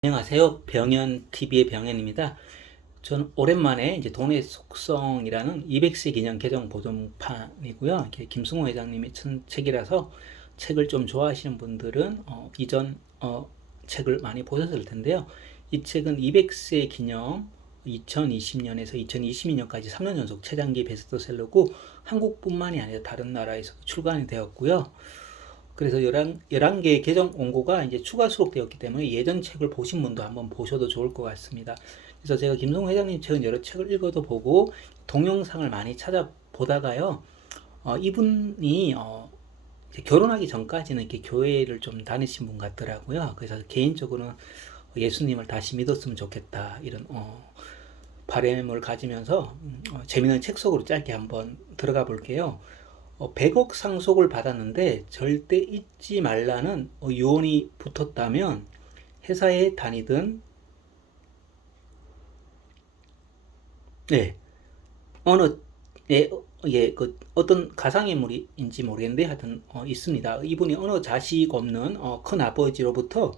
안녕하세요. 병현TV의 병현입니다. 저는 오랜만에 이제 돈의 속성이라는 200세 기념 개정 보존판이고요. 이게 김승호 회장님이 쓴 책이라서 책을 좀 좋아하시는 분들은 이전 책을 많이 보셨을 텐데요. 이 책은 200세 기념 2020년에서 2022년까지 3년 연속 최장기 베스트셀러고 한국뿐만이 아니라 다른 나라에서도 출간이 되었고요. 그래서 11개의 개정 원고가 이제 추가 수록되었기 때문에 예전 책을 보신 분도 한번 보셔도 좋을 것 같습니다. 그래서 제가 김성호 회장님 최근 여러 책을 읽어도 보고 동영상을 많이 찾아보다가요, 이분이 이제 결혼하기 전까지는 이렇게 교회를 좀 다니신 분 같더라고요. 그래서 개인적으로는 예수님을 다시 믿었으면 좋겠다 이런 바람을 가지면서 재미있는 책 속으로 짧게 한번 들어가 볼게요. 100억 상속을 받았는데 절대 잊지 말라는 유언이 붙었다면 회사에 다니든 네, 어느 그 어떤 가상인물인지 모르겠는데 하여튼 있습니다. 이분이 어느 자식 없는 큰 아버지로부터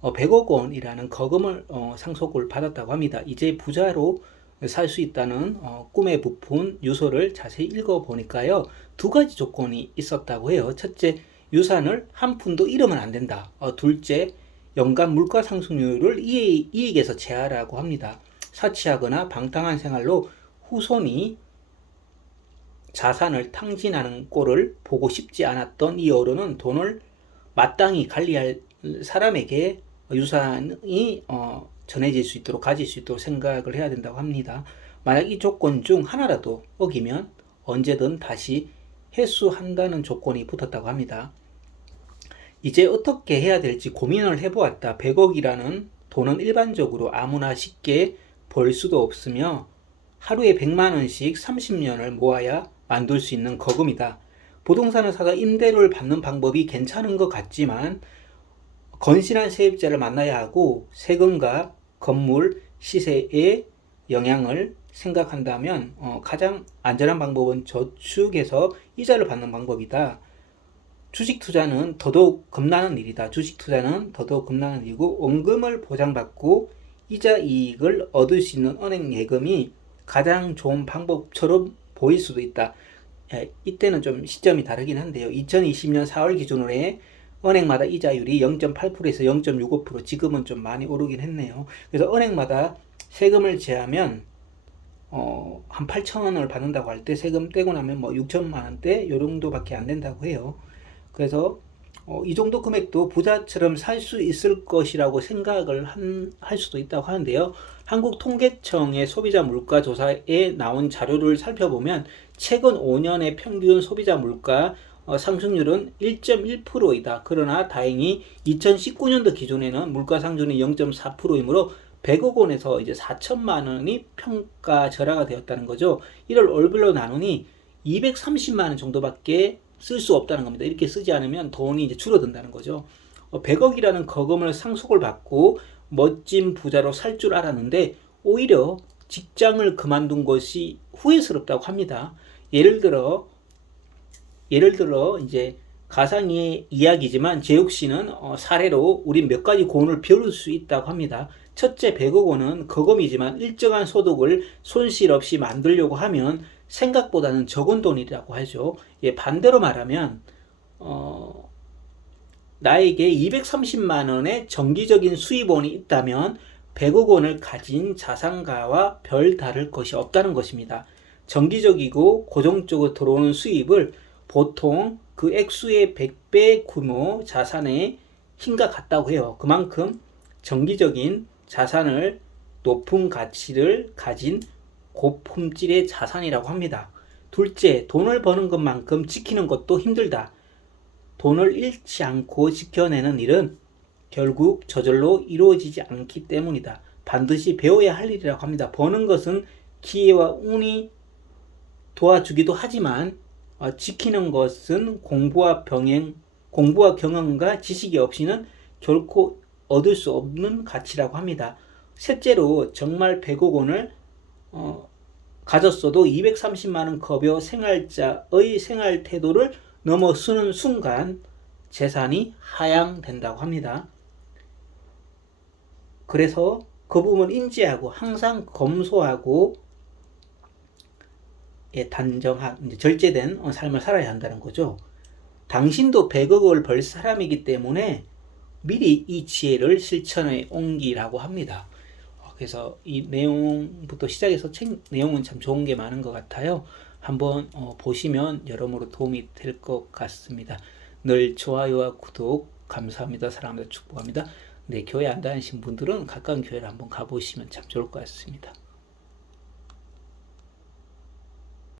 100억 원이라는 거금을 상속을 받았다고 합니다. 이제 부자로 살 수 있다는 꿈에 부푼 유서를 자세히 읽어보니까요. 두 가지 조건이 있었다고 해요. 첫째, 유산을 한 푼도 잃으면 안 된다. 둘째, 연간 물가 상승률을 이익에서 제하라고 합니다. 사치하거나 방탕한 생활로 후손이 자산을 탕진하는 꼴을 보고 싶지 않았던 이 어른은 돈을 마땅히 관리할 사람에게 유산이 전해질 수 있도록 가질 수 있도록 생각을 해야 된다고 합니다. 만약 이 조건 중 하나라도 어기면 언제든 다시 회수한다는 조건이 붙었다고 합니다. 이제 어떻게 해야 될지 고민을 해보았다. 100억이라는 돈은 일반적으로 아무나 쉽게 벌 수도 없으며 하루에 100만 원씩 30년을 모아야 만들 수 있는 거금이다. 부동산을 사서 임대료를 받는 방법이 괜찮은 것 같지만 건실한 세입자를 만나야 하고 세금과 건물 시세의 영향을 생각한다면 가장 안전한 방법은 저축해서 이자를 받는 방법이다. 주식 투자는 더더욱 겁나는 일이다. 주식 투자는 더더욱 겁나는 일이고 원금을 보장받고 이자 이익을 얻을 수 있는 은행 예금이 가장 좋은 방법처럼 보일 수도 있다. 이때는 좀 시점이 다르긴 한데요. 2020년 4월 기준으로의 은행마다 이자율이 0.8%에서 0.65%, 지금은 좀 많이 오르긴 했네요. 그래서 은행마다 세금을 제하면 한 8천 원을 받는다고 할 때 세금 떼고 나면 뭐 6천만 원대 요 정도밖에 안 된다고 해요. 그래서 이 정도 금액도 부자처럼 살 수 있을 것이라고 생각을 할 수도 있다고 하는데요. 한국통계청의 소비자 물가 조사에 나온 자료를 살펴보면 최근 5년의 평균 소비자 물가 상승률은 1.1%이다. 그러나 다행히 2019년도 기준에는 물가 상승률이 0.4%이므로 100억 원에서 이제 4천만 원이 평가 절하가 되었다는 거죠. 이를 월별로 나누니 230만 원 정도밖에 쓸 수 없다는 겁니다. 이렇게 쓰지 않으면 돈이 이제 줄어든다는 거죠. 100억이라는 거금을 상속을 받고 멋진 부자로 살 줄 알았는데 오히려 직장을 그만둔 것이 후회스럽다고 합니다. 예를 들어 이제 가상의 이야기지만 제육 씨는 사례로 우린 몇 가지 고언을 배울 수 있다고 합니다. 첫째, 100억 원은 거금이지만 일정한 소득을 손실 없이 만들려고 하면 생각보다는 적은 돈이라고 하죠. 반대로 말하면 나에게 230만 원의 정기적인 수입원이 있다면 100억 원을 가진 자산가와 별 다를 것이 없다는 것입니다. 정기적이고 고정적으로 들어오는 수입을 보통 그 액수의 100배 규모 자산의 힘과 같다고 해요. 그만큼 정기적인 자산을 높은 가치를 가진 고품질의 자산이라고 합니다. 둘째, 돈을 버는 것만큼 지키는 것도 힘들다. 돈을 잃지 않고 지켜내는 일은 결국 저절로 이루어지지 않기 때문이다. 반드시 배워야 할 일이라고 합니다. 버는 것은 기회와 운이 도와주기도 하지만 지키는 것은 공부와 경험과 지식이 없이는 결코 얻을 수 없는 가치라고 합니다. 셋째로 정말 100억 원을 가졌어도 230만 원 급여 생활자의 생활 태도를 넘어서는 순간 재산이 하향된다고 합니다. 그래서 그 부분을 인지하고 항상 검소하고 단정한 이제 절제된 삶을 살아야 한다는 거죠. 당신도 100억을 벌 사람이기 때문에 미리 이 지혜를 실천에 옮기라고 합니다. 그래서 이 내용부터 시작해서 책 내용은 참 좋은 게 많은 것 같아요. 한번 보시면 여러모로 도움이 될 것 같습니다. 늘 좋아요와 구독 감사합니다. 사랑합니다. 축복합니다. 네, 교회 안 다니신 분들은 가까운 교회를 한번 가보시면 참 좋을 것 같습니다.